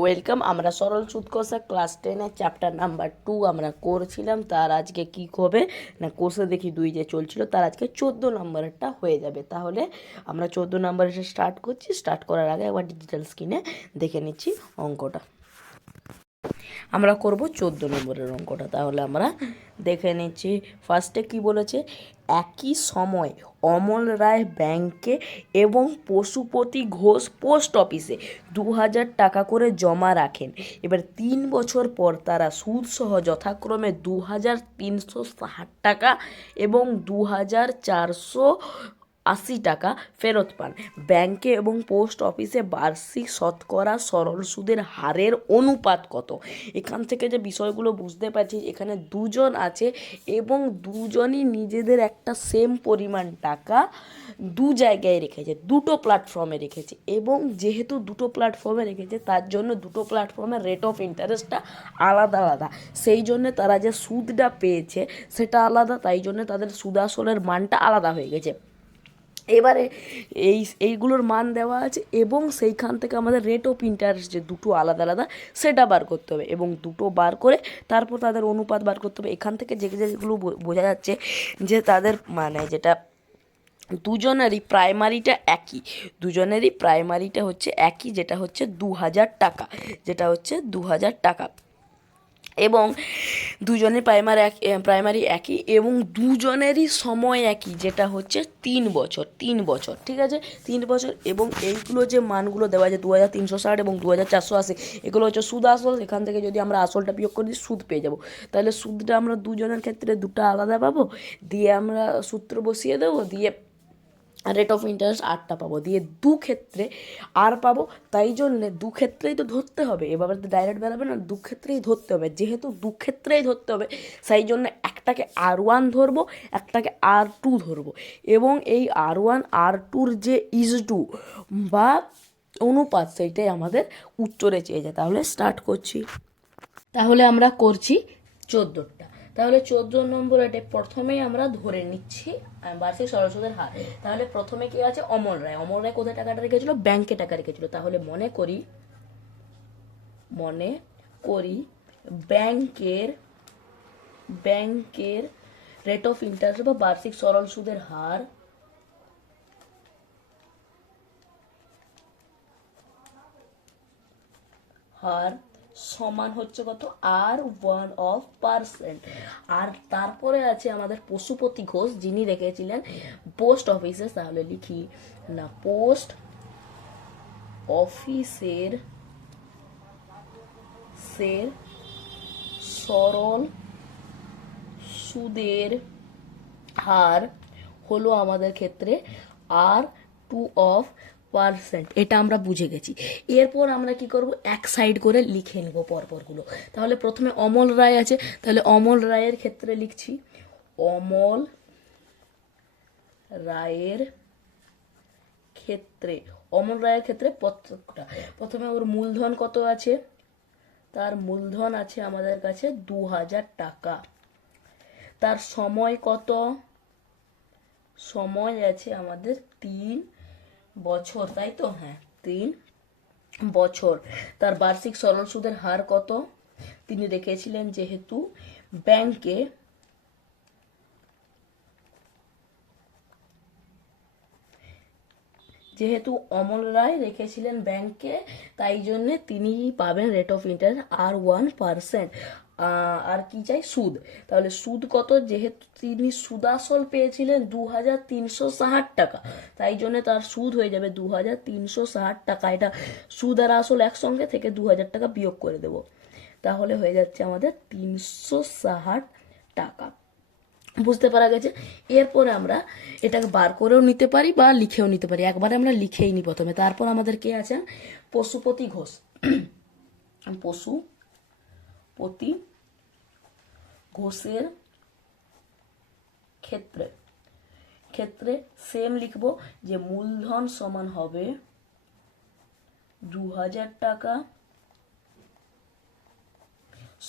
Welcome, আমরা সরল সুদ কষা ক্লাস টেনের চ্যাপ্টার নাম্বার টু আমরা করছিলাম। তার আজকে কি হবে? না কোর্সে দেখি দুই যে চলছিল, তার আজকে চোদ্দ নম্বরেরটা হয়ে যাবে। তাহলে আমরা চোদ্দ নম্বরের স্টার্ট করছি। স্টার্ট করার আগে একবার ডিজিটাল স্ক্রিনে দেখে নিচ্ছি অঙ্কটা। আমরা করব চোদ্দ নম্বরের অঙ্কটা। তাহলে আমরা দেখে নিচ্ছি। ফার্স্টে কি বলেছে? একই সময় অমল রায় ব্যাংকে এবং পশুপতি ঘোষ পোস্ট অফিসে দু হাজার টাকা করে জমা রাখেন। এবার তিন বছর পর তারা সুদসহ যথাক্রমে দু হাজার তিনশো ষাট টাকা এবং দু হাজার চারশো আশি টাকা ফেরত পান। ব্যাংকে এবং পোস্ট অফিসে বার্ষিক শতকরা সরল সুদের হারের অনুপাত কত? এখান থেকে যে বিষয়গুলো বুঝতে পারছি, এখানে দুজন আছে এবং দুজনই নিজেদের একটা সেম পরিমাণ টাকা দু জায়গায় রেখেছে, দুটো প্ল্যাটফর্মে রেখেছে এবং যেহেতু দুটো প্ল্যাটফর্মে রেখেছে, তার জন্য দুটো প্ল্যাটফর্মের রেট অফ ইন্টারেস্টটা আলাদা আলাদা। সেই জন্য তারা যে সুদটা পেয়েছে, সেটা আলাদা, তাই জন্য তাদের সুদাসলের মানটা আলাদা হয়ে গেছে। এবারে এই, এইগুলোর মান দেওয়া আছে এবং সেইখান থেকে আমাদের রেট অফ ইন্টারেস্ট যে দুটো আলাদা আলাদা, সেটা বার করতে হবে এবং দুটো বার করে তারপর তাদের অনুপাত বার করতে হবে। এখান থেকে যে যেগুলো বোঝা যাচ্ছে যে তাদের মানে যেটা দুজনেরই প্রাইমারিটা একই, দুজনেরই প্রাইমারিটা হচ্ছে একই, যেটা হচ্ছে দু হাজার টাকা, যেটা হচ্ছে দু হাজার টাকা। এবং দুজনের প্রাইমারি এক প্রাইমারি একই এবং দুজনেরই সময় একই, যেটা হচ্ছে তিন বছর তিন বছর, ঠিক আছে? তিন বছর এবং এইগুলো যে মানগুলো দেওয়া আছে দু হাজার তিনশো ষাট এবং দু হাজার চারশো আশি, এগুলো হচ্ছে সুদ আসল, এখান থেকে যদি আমরা আসলটা বিয়োগ করে দিই, সুদ পেয়ে যাব। তাহলে সুদটা আমরা দুজনের ক্ষেত্রে দুটো আলাদা পাবো? দিয়ে আমরা সূত্র বসিয়ে দেবো, দিয়ে রেট অফ ইন্টারেস্ট আটটা পাবো। দিয়ে দু ক্ষেত্রে আর পাবো, তাই জন্যে দু ক্ষেত্রেই তো ধরতে হবে। এবার তো ডাইরেক্ট বেরোবে না, দু ক্ষেত্রেই ধরতে হবে। যেহেতু দু ক্ষেত্রেই ধরতে হবে, সেই জন্য একটাকে আর ওয়ান ধরবো, একটাকে আর টু ধরবো। এবং এই আর ওয়ান আর টুর যে ইজ টু বা অনুপাত, সেইটাই আমাদের উত্তরে চেয়ে যায়। তাহলে স্টার্ট করছি। তাহলে আমরা করছি চোদ্দোটা। তাহলে চোদ্দ নম্বর এটা প্রথমেই আমরা ধরে নিচ্ছি বার্ষিক সরল সুদের হার। তাহলে প্রথমে কি আছে? অমল রায়। অমল রায় কোথায় টাকাটা রেখেছিল? ব্যাংকে টাকা রেখেছিল। তাহলে মনে করি মনে করি ব্যাংকের ব্যাংকের রেট অফ ইন্টারেস্ট বা বার্ষিক সরল সুদের হার হার সমান হচ্ছে কত? আর ওয়ান অফ পার্সেন্ট আর তারপরে আছে আমাদের পশুপতি ঘোষ, যিনি রেখেছিলেন পোস্ট অফিসে তাহলে লিখি না পোস্ট অফিসের সের সরল সুদের হার হলো আমাদের ক্ষেত্রে আর টু অফ পার্সেন্ট এটা আমরা বুঝে গেছি। এরপর আমরা কি করব? এক সাইড করে লিখে নেব পরপরগুলো। তাহলে প্রথমে অমল রায় আছে। তাহলে অমল রায়ের ক্ষেত্রে লিখছি, অমল রায়ের ক্ষেত্রে, অমল রায়ের ক্ষেত্রে প্রত্যেকটা। প্রথমে ওর মূলধন কত আছে? তার মূলধন আছে আমাদের কাছে দু হাজার টাকা। তার সময় কত? সময় আছে আমাদের তিন বছর, তাই তো? হ্যাঁ তিন বছর। তার বার্ষিক সরল সুদের হার কত? তিনি রেখেছিলেন যেহেতু ব্যাংকে যেহেতু অমল রায় রেখেছিলেন ব্যাংকে, তাই জন্যে তিনি পাবেন rate of interest R one percent আর কি চাই? সুদ। তাহলে সুদ কত? যেহেতু তিনি সুদাসল পেয়েছিলেন দু হাজার তিনশো ষাট টাকা। তাই জন্য তার সুদ হয়ে যাবে দু হাজার তিনশো ষাট টাকা। এটা সুদ আর আসল একসঙ্গে থেকে দু হাজার টাকা বিয়োগ করে দেব। তাহলে হয়ে যাচ্ছে আমাদের তিনশো ষাট টাকা। বুঝতে পারা গেছে? এরপরে আমরা এটাকে বার করেও নিতে পারি বা লিখেও নিতে পারি। একবারে আমরা লিখেই নিই প্রথমে। তারপর আমাদের কে আছেন পশুপতি ঘোষ। পশুপতি ঘোষের ক্ষেত্রে ক্ষেত্রে সেম লিখব যে মূলধন সমান হবে দু হাজার টাকা,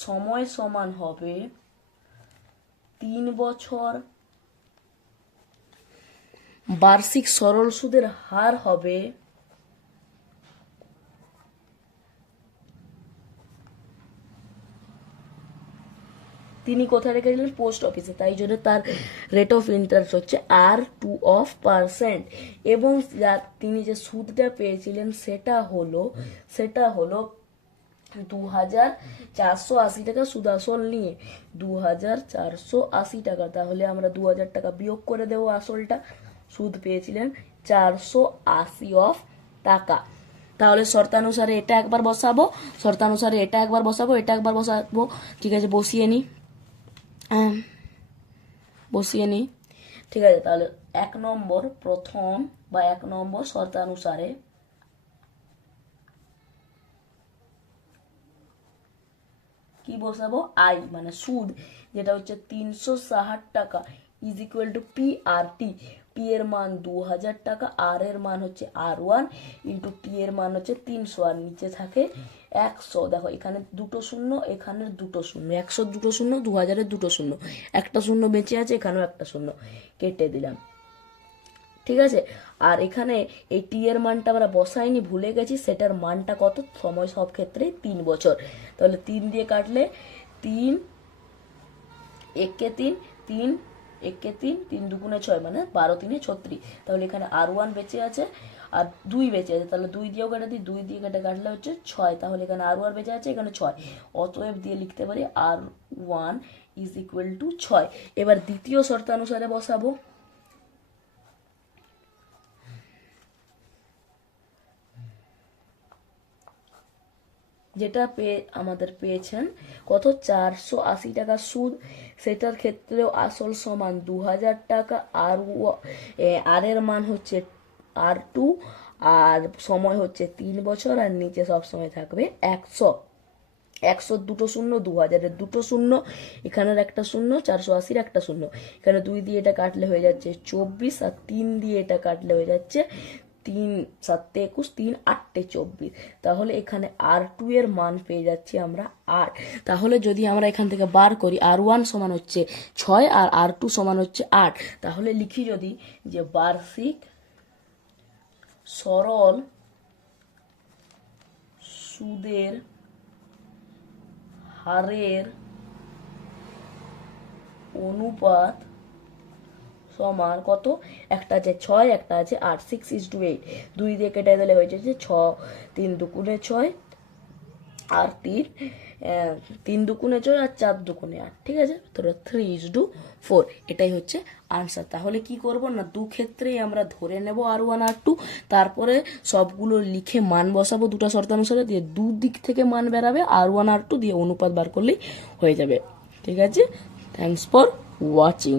সময় সমান হবে তিন বছর, বার্ষিক সরল সুদের হার হবে তিনি কোথায় রেখেছিলেন পোস্ট অফিসে তাই জন্য তার রেট অফ ইন্টারেস্ট হচ্ছে আর টু অফ পার্সেন্ট এবং তিনি যে সুদটা পেয়েছিলেন, সেটা হলো সেটা হলো দু হাজার চারশো আশি টাকা সুদ আসল নিয়ে। দু হাজার চারশো আশি টাকা। তাহলে আমরা দু হাজার টাকা বিয়োগ করে দেবো আসলটা। সুদ পেয়েছিলেন চারশো আশি অফ টাকা। তাহলে শর্তানুসারে এটা একবার বসাবো, শর্তানুসারে এটা একবার বসাবো, এটা একবার বসাবো। ঠিক আছে, বসিয়ে নিই বসিয়ে নিই ঠিক আছে, তাহলে এক নম্বর প্রথম বা এক নম্বর শর্তানুসারে কি বসাবো? আই মানে সুদ, যেটা হচ্ছে তিনশো ষাট টাকা is equal to P R T P এর মান দু হাজার টাকা আর এর মান হচ্ছে আর ওয়ান ইন্টু টি এর মান হচ্ছে তিনশো, আর নিচে থাকে একশো, দেখো, এখানে দুটো শূন্য, এখানে দুটো শূন্য, একশো দুটো শূন্য, দু হাজারের দুটো শূন্য, একটা শূন্য বেঁচে আছে, এখানেও একটা শূন্য, কেটে দিলাম। ঠিক আছে? আর এখানে এই টি এর মানটা আমরা বসাইনি, ভুলে গেছি, সেটার মানটা কত? সময় সব ক্ষেত্রেই তিন বছর। তাহলে তিন দিয়ে কাটলে তিন, একে তিন তিন, একে তিন তিন দুগুণে ছয় মানে বারো তিনে ছত্রিশ। তাহলে এখানে আর ওয়ান বেঁচে আছে আর দুই বেঁচে আছে, তাহলে দুই দিয়েও কেটে দিই, দুই দিয়ে কেটে কাটলে হচ্ছে ছয়, তাহলে এখানে আরও আর বেঁচে আছে, এখানে ছয়। অতএব দিয়ে লিখতে পারি R one is equal to ছয়। এবার দ্বিতীয় শর্তানুসারে বসাবো। যেটা পেয়ে আমাদের পেয়েছেন, কত? চারশো আশি টাকা সুদ। সেটার ক্ষেত্রেও আসল সমান দু হাজার টাকা, আর আর এর মান হচ্ছে আর টু, আর সময় হচ্ছে তিন বছর, আর নিচে সব সময় থাকবে একশো। একশো দুটো শূন্য, দু হাজারের দুটো শূন্য, এখানের একটা শূন্য, চারশো আশির একটা শূন্য। এখানে দুই দিয়ে এটা কাটলে হয়ে যাচ্ছে চব্বিশ, আর তিন দিয়ে এটা কাটলে হয়ে যাচ্ছে তিন সাতে একুশ, তিন আটটে চব্বিশ। তাহলে এখানে আর টু এর মান পেয়ে যাচ্ছি আমরা আট তাহলে যদি আমরা এখান থেকে বার করি, আর ওয়ান সমান হচ্ছে ছয়, আর আর টু সমান হচ্ছে আট। তাহলে লিখি যদি যে বার্ষিক সরল সুদের হারের অনুপাত সমান কত? একটা আছে ছয়, একটা আছে আট সিক্স ইস টু এইট দুই দিয়ে কেটে দিলে হয়েছে যে ছ। তিন দুকুনে ছয় আর তিন তিন দুকুনে ছয় আর চার দুকুনে আট, ঠিক আছে? তো থ্রি ইজ টু ফোর এটাই হচ্ছে আনসার তাহলে কি করব না, দু ক্ষেত্রেই আমরা ধরে নেব আর ওয়ান আর টু তারপরে সবগুলো লিখে মান বসাবো দুটো শর্তানুসারে, দিয়ে দু দিক থেকে মান বেরাবে, আর ওয়ান আর টু দিয়ে অনুপাত বার করলেই হয়ে যাবে। ঠিক আছে? Thanks for watching